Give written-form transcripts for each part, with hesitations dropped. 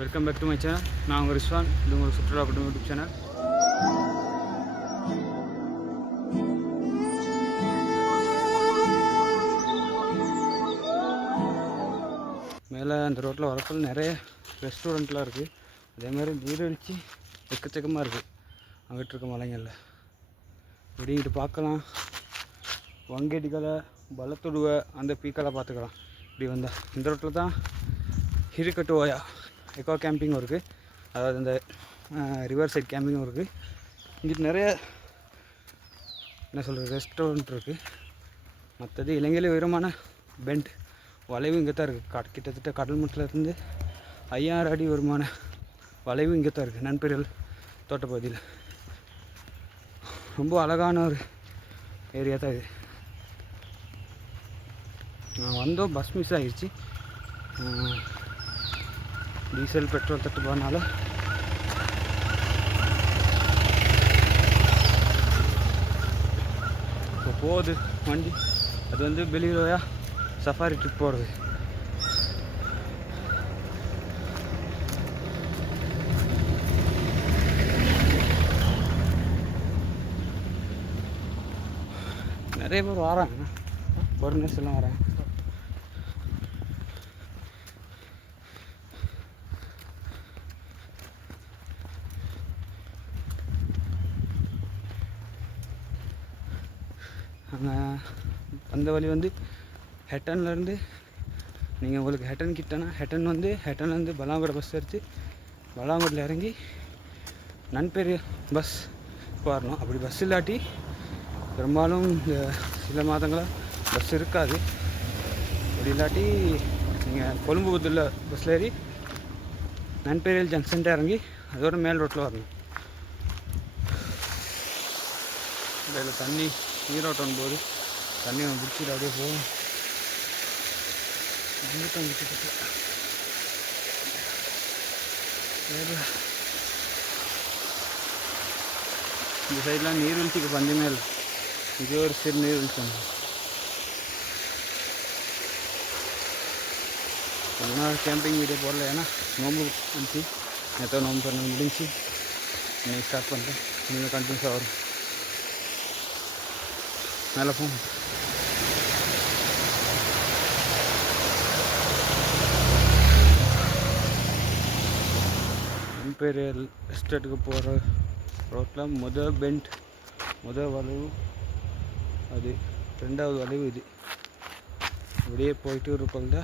Welcome back to my channel. நான் உங்கள் ரிஸ்வான். இது உங்கள் சுற்றுலா பட்டம் யூடியூப் சேனல். மேலே அந்த ரோட்டில் வரப்போ நிறைய ரெஸ்டாரண்ட்லாம் இருக்குது. அதேமாதிரி நீர்வீழ்ச்சி எக்கச்சக்கமாக இருக்குது அங்கிட்டு இருக்க மலைங்களில். இப்படிங்கிட்டு பார்க்கலாம். வங்கேடிகளை பலத்தொடுவை அந்த பீக்கெல்லாம் பார்த்துக்கலாம். இப்படி வந்தால் இந்த ரோட்டில் தான் ஹிரிக்கட்டுவாயா எக்கோ கேம்பிங்கும் இருக்குது. அதாவது இந்த ரிவர் சைட் கேம்பிங்கும் இருக்குது. இங்கிட்டு நிறைய என்ன சொல்கிறது ரெஸ்டாரண்ட் இருக்குது. மற்றது இலங்கையில் உயரமான பெண்ட் வளைவு இங்கே தான் இருக்குது. கிட்டத்தட்ட கடல் மட்டத்துலேருந்து 5000 அடி வருமான வளைவு இங்கே தான் இருக்குது. நண்பர்கள் தோட்டப்பகுதியில் ரொம்ப அழகான ஒரு ஏரியா தான் இது. நான் வந்தோம், பஸ் மிஸ் ஆகிடுச்சு. டீசல் பெட்ரோல் தட்டுப்பாடுனால இப்போ போகுது வண்டி. அது வந்து பெலிரோயா சஃபாரி ட்ரிப் போகிறது. நிறைய பேர் வராங்க, ஃபாரினர்ஸ் எல்லாம் வராங்க. அந்த வழி வந்து ஹெட்டன்லேருந்து நீங்கள் உங்களுக்கு ஹெட்டன் கிட்டனா ஹெட்டன்லேருந்து பலாங்கோட பஸ் எடுத்து பலாங்கோட்டில் இறங்கி நண்பெரிய பஸ் வரணும். அப்படி பஸ் இல்லாட்டி பெரும்பாலும் இந்த சில மாதங்களாக பஸ் இருக்காது. அப்படி இல்லாட்டி நீங்கள் கொழும்பு புத்தூரில் பஸ்ஸில் ஏறி நண்பெரியல் ஜங்ஷன்ட்டு இறங்கி அதோட மேல் ரோட்டில் வரணும். இதில் தண்ணி நீரோட்டம் போது தண்ணி அவன் பிடிச்சிட்டு அப்படியே போகும். இந்த சைட்லாம் நீர்வீழ்ச்சிக்கு பஞ்சமே இல்லை. இதே ஒரு சிறு நீர்வீழ்ச்சி வந்து ரொம்ப நாள் கேம்பிங் வீடியோ போடல. ஏன்னா நோம்பு வந்துச்சு, நேற்று நோம்பு பண்ண முடிஞ்சு இன்னைக்கு ஸ்டார்ட் பண்ணிட்டேன். நீங்கள் கண்டினியூஸாக வரும். மேலே போகும். இம்பீரியல் எஸ்டேட்டுக்கு போகிற ரோட்டில் முதல் வளைவு அது, ரெண்டாவது வளைவு இது. அப்படியே போயிட்டு இருப்பாங்க.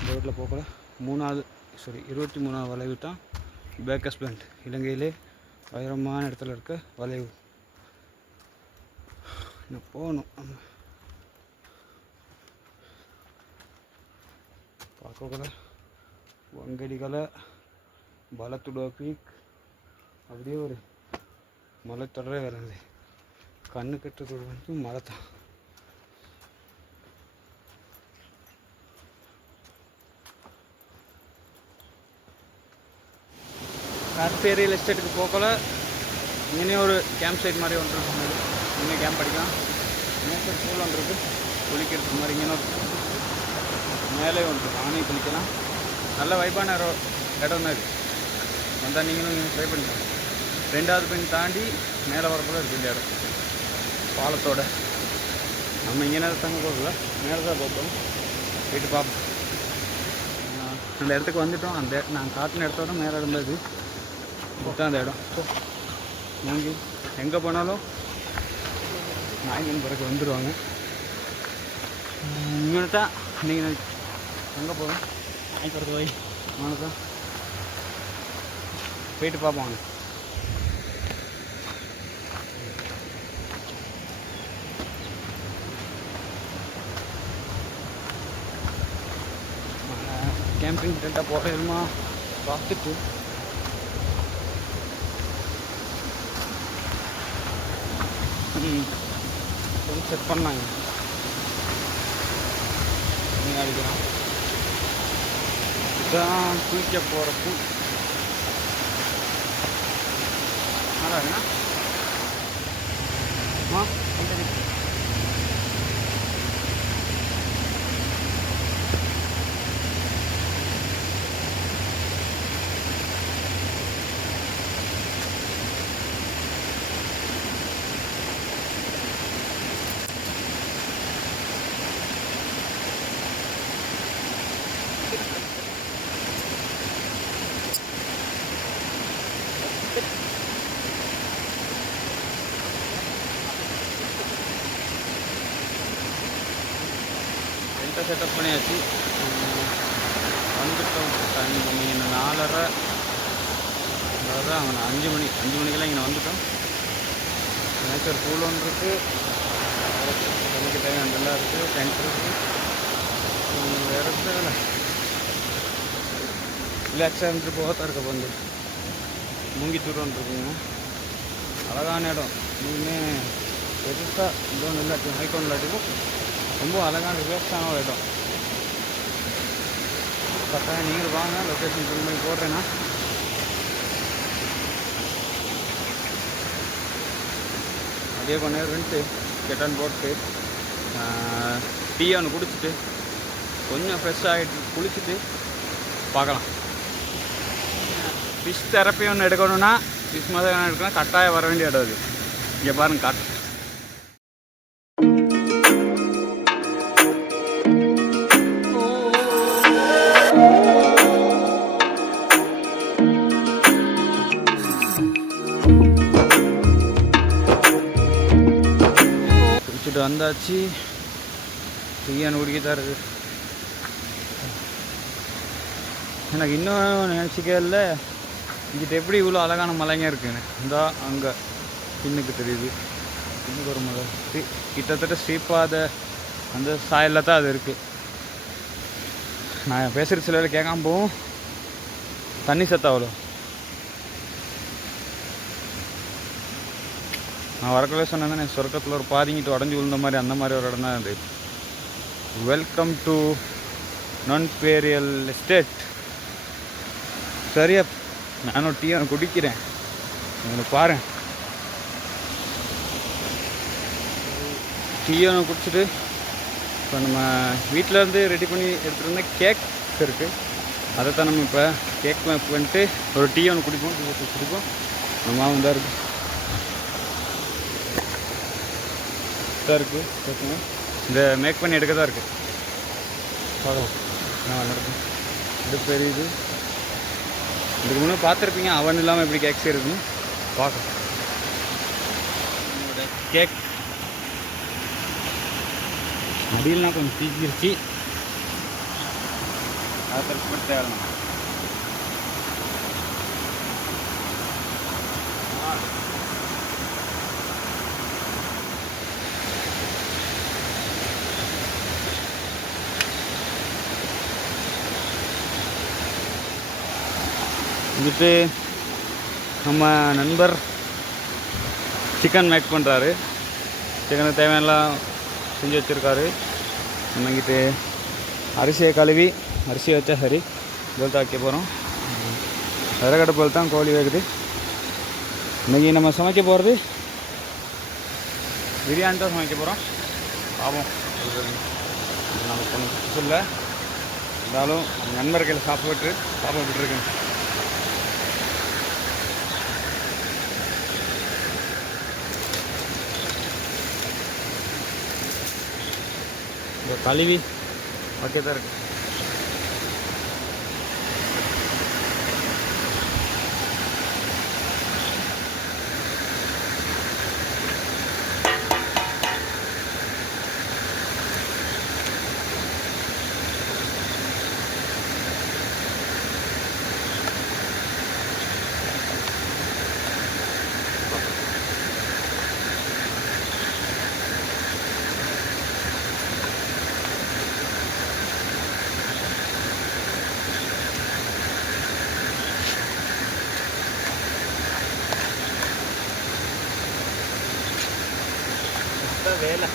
இந்த ரோட்டில் போகல 23வது வளைவு தான் பேக்கஸ் பெண்ட். இலங்கையிலே உயரமான இடத்துல இருக்க வளைவு. நான் போகணும். பார்க்கல வங்கடிகளை பலத்துடுவா பீக் அப்படியே ஒரு மலை தொடரே வருது. கண்ணு கட்டுறது வந்து மலை தான். கார்பேரியல் எஸ்டேட்டுக்கு போகல இங்கே ஒரு கேம்ப் சைட் மாதிரி ஒன்று இருக்கு. இங்கே கேம்ப் அடிக்கலாம். நேச்சர் பூல் ஒன்று இருக்குது குளிக்கிறதுக்கு மாதிரி. இங்கே மேலே ஒன்று ஆணை குளிக்கலாம். நல்ல வைப்பான இடம் தான் இருக்குது. வந்தால் நீங்களும் ட்ரை பண்ணிக்கலாம். 2வது பெண் தாண்டி மேலே வரப்போல இருக்குது இந்த இடம் பாலத்தோட. நம்ம இங்கே நேரம் தங்க போகல, மேலே தான் போகிறோம். போயிட்டு பார்ப்போம். அந்த இடத்துக்கு வந்துவிட்டோம். அந்த நான் காட்டின இடத்தோட மேலே இருந்தது இதுதான் அந்த இடம். ஸோ நீங்கள் எங்கே போனாலும் நாய்மன் பிறகு வந்துடுவாங்க. இங்கே தான் நீங்கள் எங்கே போவேன் நாய்க்கு போய் அவனுக்கு தான் போயிட்டு பார்ப்போம். அவனு கேம்பிங் டென்ட்டாக போகிறதுமா பார்த்துட்டு செட் பண்ணாங்க. நீங்கள் அடிக்கலாம். இதுதான் குளிக்க போகிறப்போ நல்லா இருக்குண்ணா. எல்லாம் செட்டப் பண்ணியாச்சு. வந்துட்டோம். டைம் இன்னும் 4:30, அதாவது அங்கே 5 மணிக்கெல்லாம் இங்கே வந்துட்டோம். நேச்சர் கூல் ஒன்று இருக்குது, தண்ணிக்கு தேவையானதெல்லாம் இருக்குது, டென்ட் இருக்குது. வேறு இல்லை, ரிலாக்ஸாக இருந்துட்டு போகத்தான் இருக்க வந்து மூங்கித்தூர் ஒன்று இருக்குங்க. அழகான இடம். இன்னுமே பெருசாக இதொன்று இல்லாட்டியும் ஹைக்கோன் இல்லாட்டியும் ரொம்ப அழகான ரிலாக்ஸான ஒரு இடம். கரெக்டாக நீங்கள் வாங்க, லொக்கேஷன் ஃபில் பண்ணி போடுறேன்னா. அப்படியே கொஞ்ச நேரம் இருந்துட்டு கெட்டான் போட்டு டீ ஒன்று குடிச்சிட்டு கொஞ்சம் ஃப்ரெஷ் ஆகிட்டு குளிச்சுட்டு பார்க்கலாம். ஃபிஷ் தெரப்பி ஒன்று எடுக்கணுன்னா, ஃபிஷ் மசாஜ் எடுக்கணும், கட்டாயம் வர வேண்டிய இடம் அது. இங்கே பாருங்க காட்டு. குடிச்சிட்டு வந்தாச்சு. டீயானு குடிக்கத்தான் இருக்குது. எனக்கு இன்னும் நினச்சிக்கவே இல்லை இங்கிட்ட எப்படி இவ்வளோ அழகான மலைங்க இருக்குன்னு. இந்தா அங்கே பின்னுக்கு தெரியுது, பின்னுக்கு ஒரு மலை கிட்டத்தட்ட ஸ்ரீபாத அந்த சாயலில் தான் அது இருக்குது. நான் பேசுகிற சில வேலை கேட்காம போகும், தண்ணி சத்தம் அவ்வளோ. நான் வரக்கவே சொன்னேன், என் சொர்க்கத்தில் ஒரு பாதிங்கிட்டு உடஞ்சி விழுந்த மாதிரி அந்த மாதிரி ஒரு இடம் தான் அது. Welcome to nonpareil estate. சரியா, நானும் டீ ஒன்று குடிக்கிறேன், உங்களுக்கு பாருங்க. டீ ஒன்று குடிச்சிட்டு இப்போ நம்ம வீட்டிலேருந்து ரெடி பண்ணி எடுத்துகிட்டு வந்தால் கேக் இருக்குது. அதை தான் நம்ம இப்போ கேக் மேக் பண்ணிட்டு ஒரு டீ ஒன்று குடிப்போம். டீ குடிப்போம். நம்ம தான் இருக்குது கேக்குங்க. இந்த மேக் பண்ணி எடுக்க தான் இருக்குது. பார்க்கலாம் என்ன நடக்கும். இது பெரிய இதுக்கு முன்னே பார்த்துருப்பீங்க அவன் இல்லாமல் எப்படி கேக் செய்யுதுன்னு பார்க்கலாம். என்னோட கேக் அடியில்னா கொஞ்சம் தீக்கிருச்சு, அதை தடுத்து தேவையான வந்துட்டு நம்ம நண்பர் சிக்கன் மேக் பண்ணுறாரு. சிக்கனுக்கு தேவையானலாம் செஞ்சு வச்சுருக்காரு. நம்மக்கிட்டு அரிசியை கழுவி அரிசியை வச்சா சரி போல் தான் வைக்க போகிறோம். விறகடை போல் தான் கோழி வேகுது. இன்றைக்கி நம்ம சமைக்க போகிறது பிரியாணி தான் சமைக்க போகிறோம். ஆமாம், நமக்கு ஒன்றும் புதுசு இல்லை, இருந்தாலும் நண்பர்கள் சாப்பிட்டுருக்கேன். இப்போ கழுவி ஓகே தான் இருக்கு. வேலை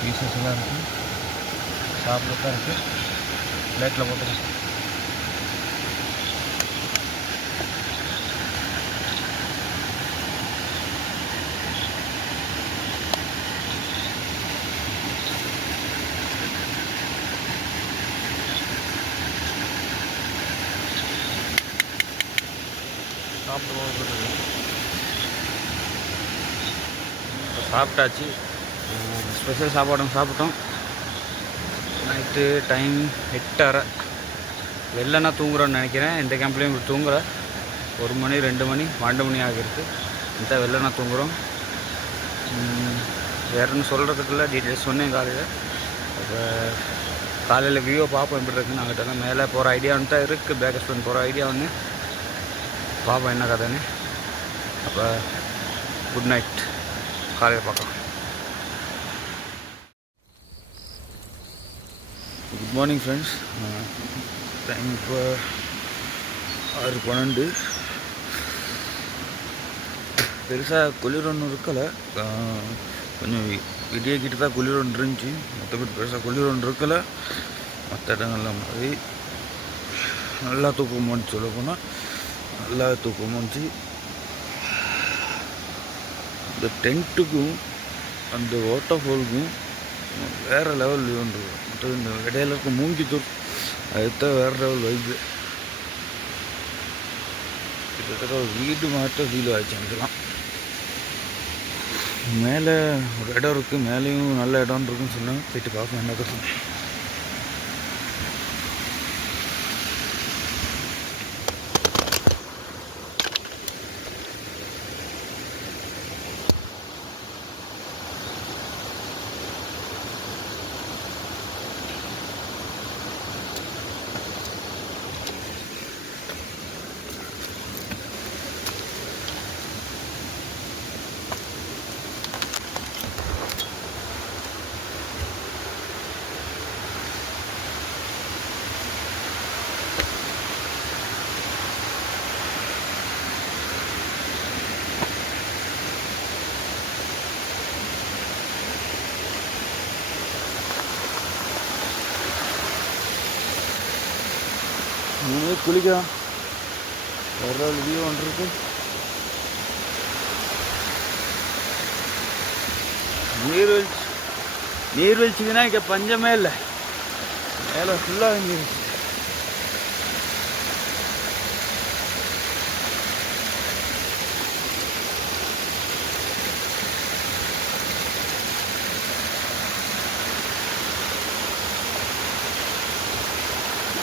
பீசஸ் எல்லாம் இருக்குது, சாப்பிட்றதான் இருக்குது. பிளேட்டில் போட்டுக்கலாம். சாப்பிட்டாச்சு. ஸ்பெஷல் சாப்பாடும் சாப்பிட்டோம். Night time 8:30. வெளிலனா தூங்குறோன்னு நினைக்கிறேன். எந்த கேம்ப்லேயும் இப்படி தூங்குற 1 மணி 2 மணி 12 மணி ஆகிருக்கு. இந்த வெளிலனா தூங்குகிறோம். வேறுன்னு சொல்கிறதுக்குள்ள டீட்டெயில்ஸ் சொன்னேன் காலையில். அப்போ காலையில் வியூவை பார்ப்போம் எப்படி இருக்குன்னு. அங்கிட்டலாம் மேலே போகிற ஐடியா வந்து தான் இருக்குது. பேக்கஸ்டன் போகிற ஐடியா ஒன்று பார்ப்போம் என்ன கதைன்னு. அப்போ குட் நைட், காலையில் பார்க்கலாம். Good morning friends. டைம் இப்போ 6:12. பெருசாக குளிர் ஒன்றும் இருக்கலை. கொஞ்சம் விடியக்கிட்டு தான் குளிர் ஒன்று இருந்துச்சு. மற்றபடி பெருசாக குளிர் ஒன்று இருக்கலை. மற்ற இடங்கள்ல மாதிரி நல்லா தூக்கம் போணுச்சு. சொல்ல போனால் நல்லா தூக்கம் போணுச்சு. இந்த டென்ட்டுக்கும் அந்த வாட்டர் ஃபாலுக்கும் வேறு லெவல் வியூன்னு இருக்கும். மற்ற இந்த இடையில இருக்க மூங்கித்தூர் அதுதான் வேறு லெவல் வைப்பு. கிட்டத்தட்ட ஒரு வீடு மாட்ட ஃபீல் ஆகிடுச்சு எனக்குலாம். மேலே ஒரு இடம் இருக்குது, மேலேயும் நல்ல இடம் இருக்குன்னு சொன்னால் போயிட்டு பார்ப்போம் என்ன கதை. குளிக்கலாம். வேறு வியூ ஒன்று இருக்கு. நீர்வீழ்ச்சிக்குன்னா இங்கே பஞ்சமே இல்லை. மேலே ஃபுல்லாக நீர்வீழ்ச்சி.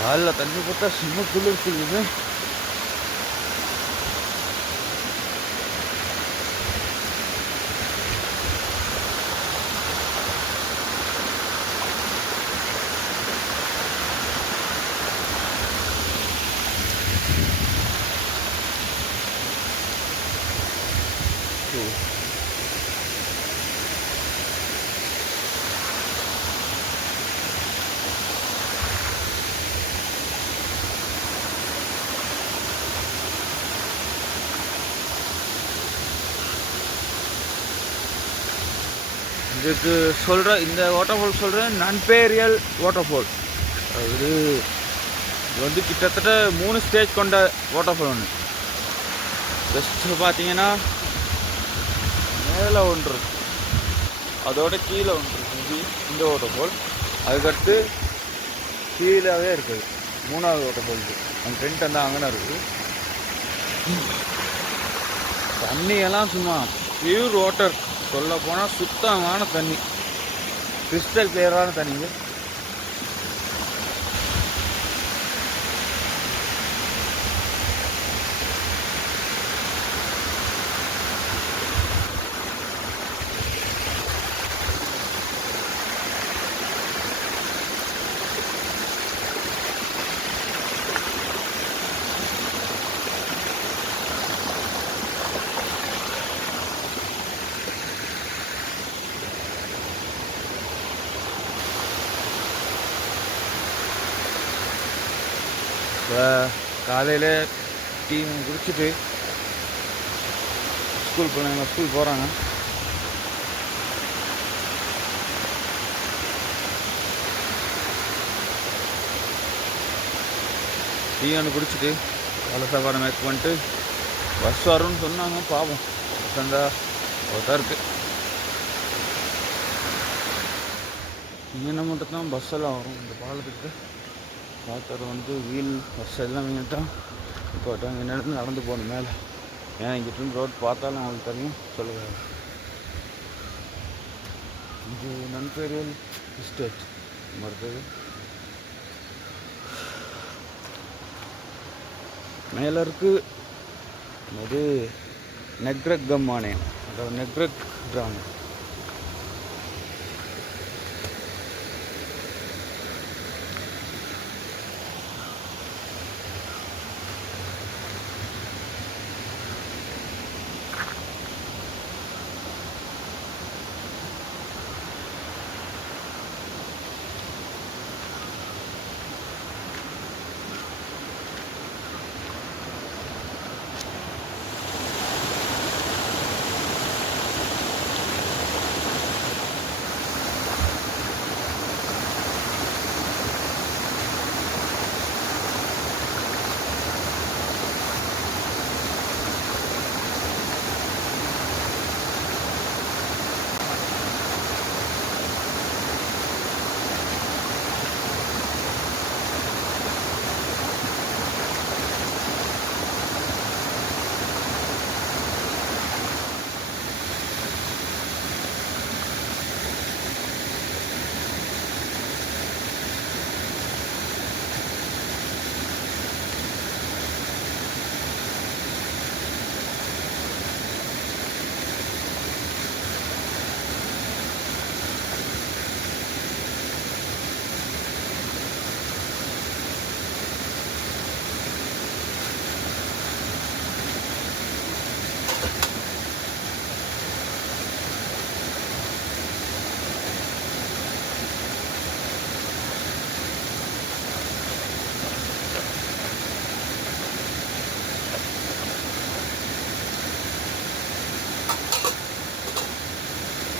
காலில் தண்ணி போட்டா சும்மா குளிர் குளிக்குது. இதுக்கு சொல்கிற இந்த வாட்டர் ஃபால் சொல்கிறேன் நன்பேரியல் வாட்டர் ஃபால். இது வந்து கிட்டத்தட்ட 3 ஸ்டேஜ் கொண்ட வாட்டர் ஃபால் ஒன்று. ஜஸ்ட்டு பார்த்தீங்கன்னா மேலே ஒன்று இருக்கு, அதோட கீழே ஒன்று இருக்கு இந்த வாட்டர் ஃபால். அதுக்கடுத்து கீழே இருக்குது 3வது வாட்டர் ஃபால். அந்த டென்ட் வந்து அங்கே இருக்குது. தண்ணியெல்லாம் சும்மா பியூர் வாட்டர். சொல்ல போனால் சுத்தமான தண்ணி, கிறிஸ்டல் கிளியரான தண்ணிங்க. காலையில் டீ குடிச்சிட்டு ஸ்கூல் போனாங்க. ஸ்கூல் போகிறாங்க. டீ ஒன்று குடிச்சிட்டு காலை சாப்பாடு மேக் பண்ணிட்டு பஸ் வரும்னு சொன்னாங்க. பாவம் பஸ் வந்தால் அவ்வளோதான் இருக்குது. இங்கே மட்டும்தான் பஸ் எல்லாம் வரும் இந்த பாலத்துக்கு. பார்த்தது வந்து வீல் பஸ் எல்லாம் தான் இப்போ அங்கே நடந்து போகணும் மேலே. ஏன்னா இங்கிட்ட ரோட் பார்த்தாலும் அவங்களுக்கு தெரியும். சொல்லுவாங்க இது நன்பேரியல் எஸ்டேட். மறுத்தது மேலே இருக்குது அது நெக்ரகம்மானே. नेग्रेक ड्राम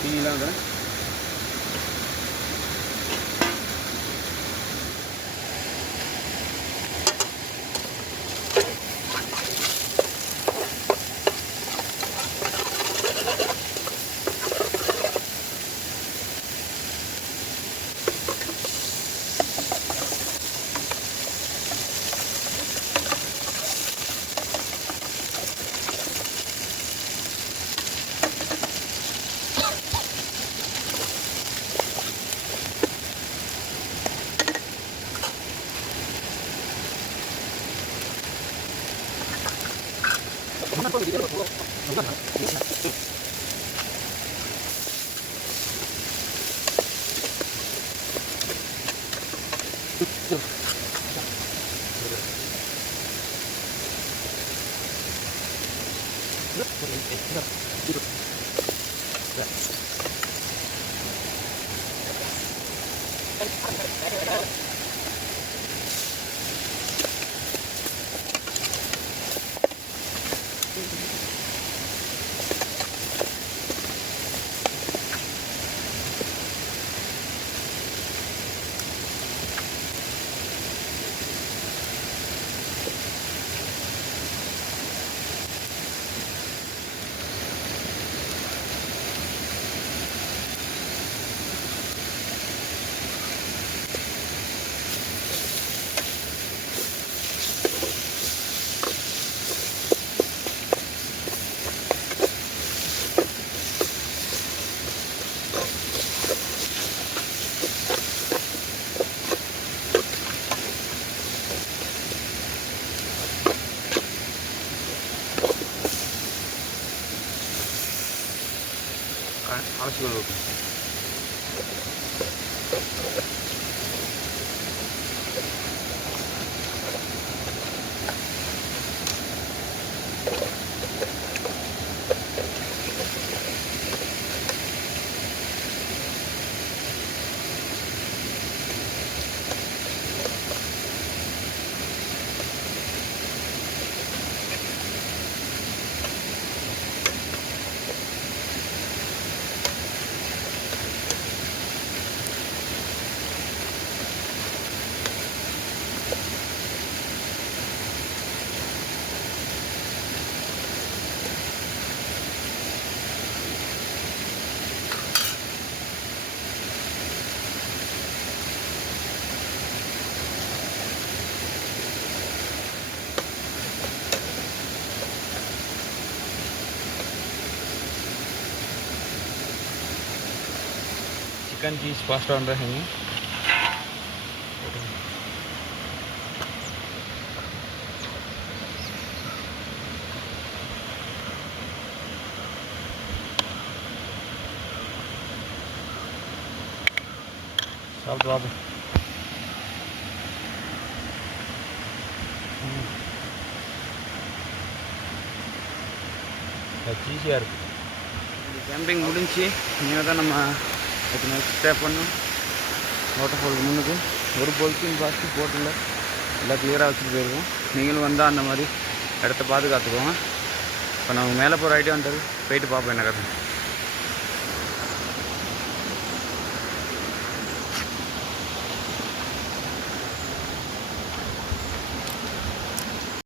tinggal kan harus chicken cheese pasta बन रहे हैं। சாப்பிட்டு பார்ப்போம். ஈஸியாக இருக்குது. கேம்பிங் முடிஞ்சு இனிமேல் தான் நம்ம அதுக்கு நைட் ஸ்டே பண்ணோம். வாட்டர் ஃபாலுக்கு முன்னுக்கு ஒரு பொலித்தீன் பார்த்து போட்டில் எல்லாம் கிளியராக வச்சுட்டு போயிருக்கோம். நீங்களும் வந்தால் அந்த மாதிரி இடத்த பாதுகாத்துக்கோங்க. இப்போ நம்ம மேலே போகிற ஐடியா வந்துட்டு போயிட்டு பார்ப்போம் என்ன கதை.